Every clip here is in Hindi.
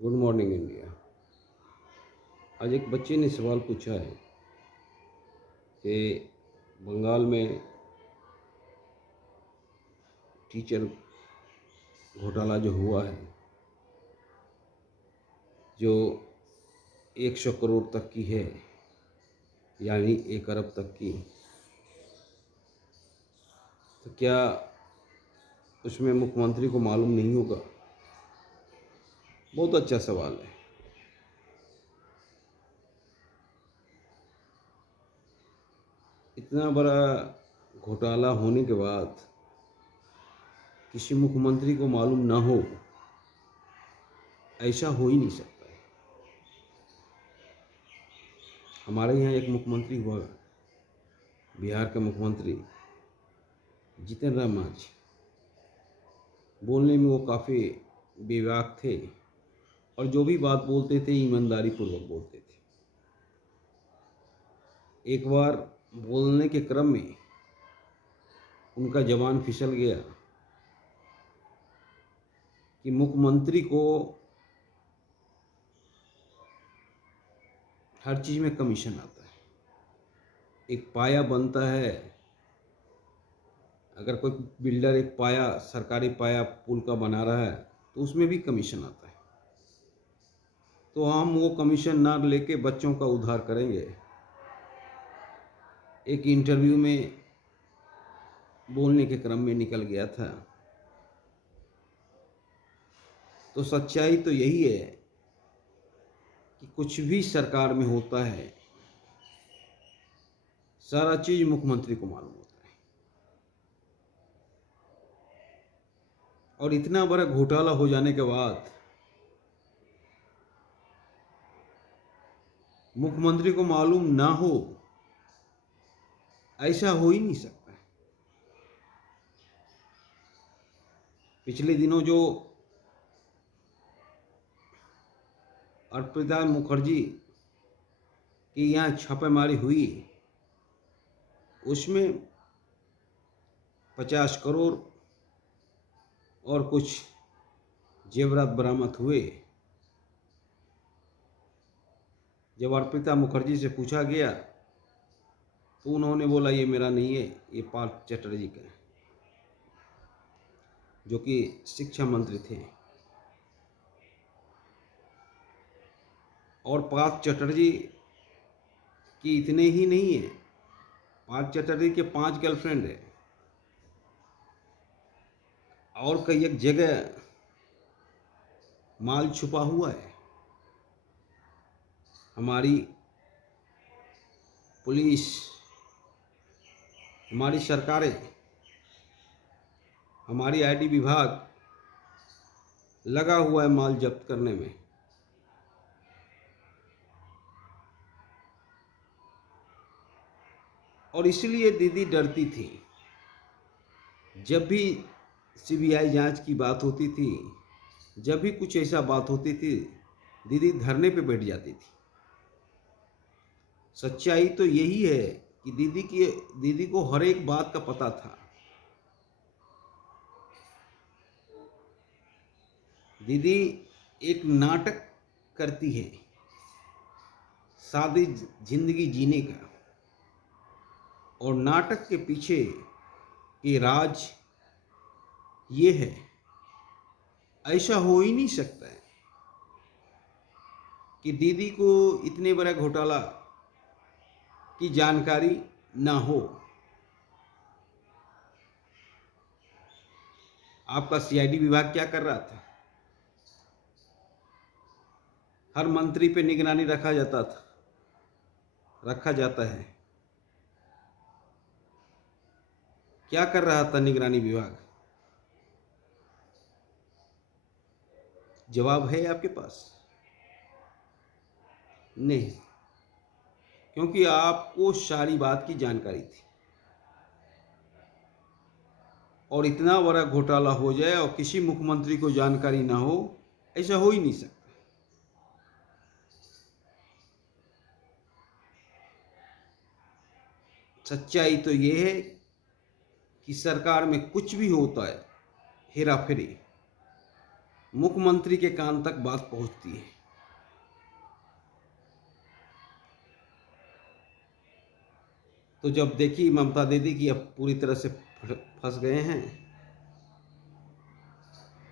Good morning India. आज एक बच्चे ने सवाल पूछा है कि बंगाल में टीचर घोटाला जो हुआ है, जो 100 करोड़ तक की है, यानी 1 अरब तक की, तो क्या उसमें मुख्यमंत्री को मालूम नहीं होगा? बहुत अच्छा सवाल है। इतना बड़ा घोटाला होने के बाद किसी मुख्यमंत्री को मालूम ना हो, ऐसा हो ही नहीं सकता है। हमारे यहाँ एक मुख्यमंत्री हुआ, बिहार के मुख्यमंत्री जितन राम मांझी। बोलने में वो काफ़ी बेबाक थे और जो भी बात बोलते थे ईमानदारी पूर्वक बोलते थे। एक बार बोलने के क्रम में उनका जबान फिसल गया कि मुख्यमंत्री को हर चीज़ में कमीशन आता है। एक पाया बनता है, अगर कोई बिल्डर एक पाया, सरकारी पाया पुल का बना रहा है, तो उसमें भी कमीशन आता है। तो हम वो कमीशन ना लेके बच्चों का उद्धार करेंगे। एक इंटरव्यू में बोलने के क्रम में निकल गया था। तो सच्चाई तो यही है कि कुछ भी सरकार में होता है, सारा चीज़ मुख्यमंत्री को मालूम होता है। और इतना बड़ा घोटाला हो जाने के बाद मुख्यमंत्री को मालूम ना हो, ऐसा हो ही नहीं सकता है। पिछले दिनों जो अर्पिता मुखर्जी की यहाँ छापेमारी हुई, उसमें 50 करोड़ और कुछ जेवरात बरामद हुए। जब अर्पिता मुखर्जी से पूछा गया तो उन्होंने बोला ये मेरा नहीं है, ये पार्थ चटर्जी का है, जो कि शिक्षा मंत्री थे। और पार्थ चटर्जी की इतने ही नहीं है, पार्थ चटर्जी के 5 गर्लफ्रेंड है और कई एक जगह माल छुपा हुआ है। हमारी पुलिस, हमारी सरकारें, हमारी आईटी विभाग लगा हुआ है माल जब्त करने में। और इसलिए दीदी डरती थी। जब भी सीबीआई जांच की बात होती थी, जब भी कुछ ऐसा बात होती थी, दीदी धरने पे बैठ जाती थी। सच्चाई तो यही है कि दीदी को हर एक बात का पता था। दीदी एक नाटक करती है सादी जिंदगी जीने का, और नाटक के पीछे के राज ये है। ऐसा हो ही नहीं सकता है कि दीदी को इतने बड़ा घोटाला की जानकारी ना हो। आपका सीआईडी विभाग क्या कर रहा था? हर मंत्री पे निगरानी रखा जाता है। क्या कर रहा था निगरानी विभाग? जवाब है आपके पास? नहीं, क्योंकि आपको सारी बात की जानकारी थी। और इतना बड़ा घोटाला हो जाए और किसी मुख्यमंत्री को जानकारी ना हो, ऐसा हो ही नहीं सकता। सच्चाई तो ये है कि सरकार में कुछ भी होता है, हेरा फेरी, मुख्यमंत्री के कान तक बात पहुंचती है। तो जब देखी ममता दीदी कि अब पूरी तरह से फंस गए हैं,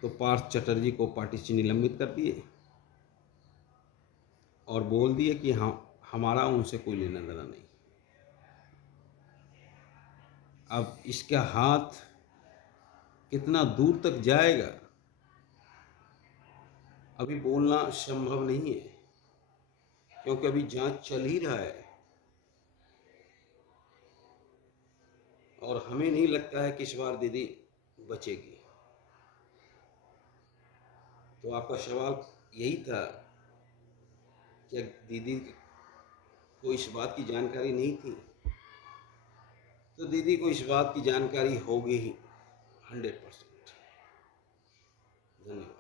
तो पार्थ चटर्जी को पार्टी से निलंबित कर दिए और बोल दिए कि हाँ, हमारा उनसे कोई लेना देना नहीं। अब इसका हाथ कितना दूर तक जाएगा अभी बोलना संभव नहीं है, क्योंकि अभी जांच चल ही रहा है और हमें नहीं लगता है कि इस बार दीदी बचेगी। तो आपका सवाल यही था, क्या दीदी को इस बात की जानकारी नहीं थी? तो दीदी को इस बात की जानकारी होगी ही 100%। धन्यवाद।